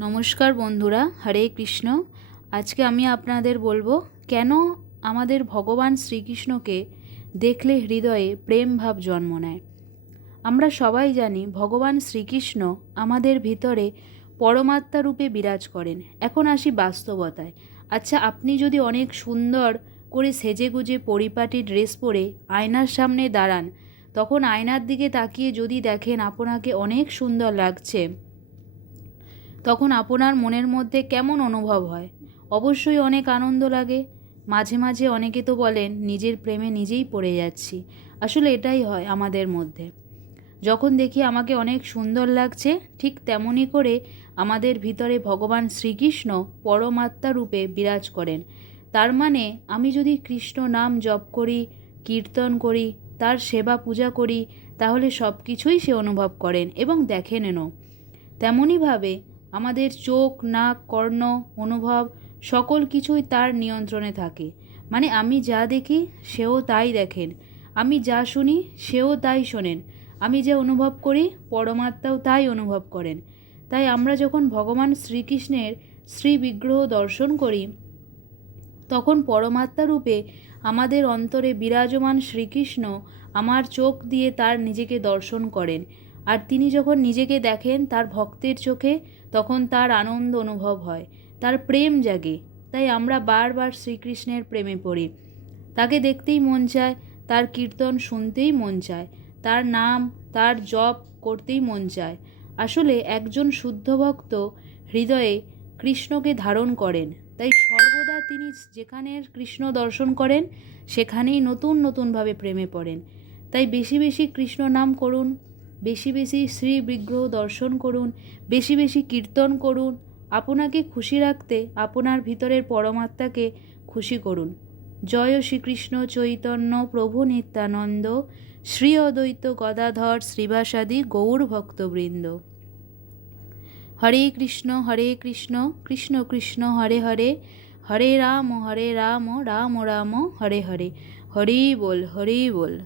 নমস্কার বন্ধুরা, হরে কৃষ্ণ। আজকে আমি আপনাদের বলব, কেন আমাদের ভগবান শ্রীকৃষ্ণকে দেখলে হৃদয়ে প্রেম ভাব জন্ম নেয়? আমরা সবাই জানি, ভগবান শ্রীকৃষ্ণ আমাদের ভিতরে পরমাত্মা রূপে বিরাজ করেন। এখন আসি বাস্তবতায়। আচ্ছা আপনি যদি অনেক সুন্দর করে সেজে গুজে পরিপাটি ড্রেস পরে আয়নার সামনে দাঁড়ান, তখন আয়নার দিকে তাকিয়ে যদি দেখেন আপনাকে অনেক সুন্দর লাগছে। তখন আপনার মনের মধ্যে কেমন অনুভব হয়? অবশ্যই অনেক আনন্দ লাগে। মাঝে মাঝে অনেকে তো বলেন, নিজের প্রেমে নিজেই পড়ে যাচ্ছি। আসলে এটাই হয় আমাদের মধ্যে। যখন দেখি আমাকে অনেক সুন্দর লাগছে, ঠিক তেমনই করে আমাদের ভিতরে ভগবান শ্রীকৃষ্ণ পরমাত্মা রূপে বিরাজ করেন। তার মানে আমি যদি কৃষ্ণ নাম জপ করি, কীর্তন করি, তার সেবা পূজা করি, তাহলে সব কিছুই সে অনুভব করেন এবং দেখেনেনও তেমনইভাবে আমাদের চোখ, নাক, কর্ণ, অনুভব, সকল কিছুই তার নিয়ন্ত্রণে থাকে। মানে আমি যা দেখি, সেও তাই দেখেন। আমি যা শুনি, সেও তাই শোনেন। আমি যা অনুভব করি, পরমাত্মাও তাই অনুভব করেন। তাই আমরা যখন ভগবান শ্রীকৃষ্ণের শ্রী বিগ্রহ দর্শন করি, তখন পরমাত্মা রূপে আমাদের অন্তরে বিরাজমান শ্রীকৃষ্ণ আমার চোখ দিয়ে তার নিজেকে দর্শন করেন। আর তিনি যখন নিজেকে দেখেন তার ভক্তের চোখে, তখন তার আনন্দ অনুভব হয়, তার প্রেম জাগে। তাই আমরা বারবার শ্রীকৃষ্ণের প্রেমে পড়ি। তাকে দেখতেই মন চায়, তার কীর্তন শুনতেই মন চায়, তার নাম, তার জপ করতেই মন চায়। আসলে একজন শুদ্ধ ভক্ত হৃদয়ে কৃষ্ণকে ধারণ করেন। তাই সর্বদা তিনি যেখানে কৃষ্ণ দর্শন করেন, সেখানেই নতুন নতুনভাবে প্রেমে পড়েন। তাই বেশি বেশি কৃষ্ণ নাম করুন বেশি বেশি শ্রী বিগ্রহ দর্শন করুন, বেশি বেশি কীর্তন করুন, আপনাকে খুশি রাখতে আপনার ভিতরের পরমাত্মাকে খুশি করুন। জয় শ্রীকৃষ্ণ চৈতন্য প্রভু নিত্যানন্দ, শ্রী অদ্বৈত গদাধর শ্রীবাসাদি গৌর ভক্তবৃন্দ। হরে কৃষ্ণ হরে কৃষ্ণ কৃষ্ণ কৃষ্ণ, হরে হরে হরে রাম হরে রাম রাম রাম, হরে হরে, হরি বল হরি বল।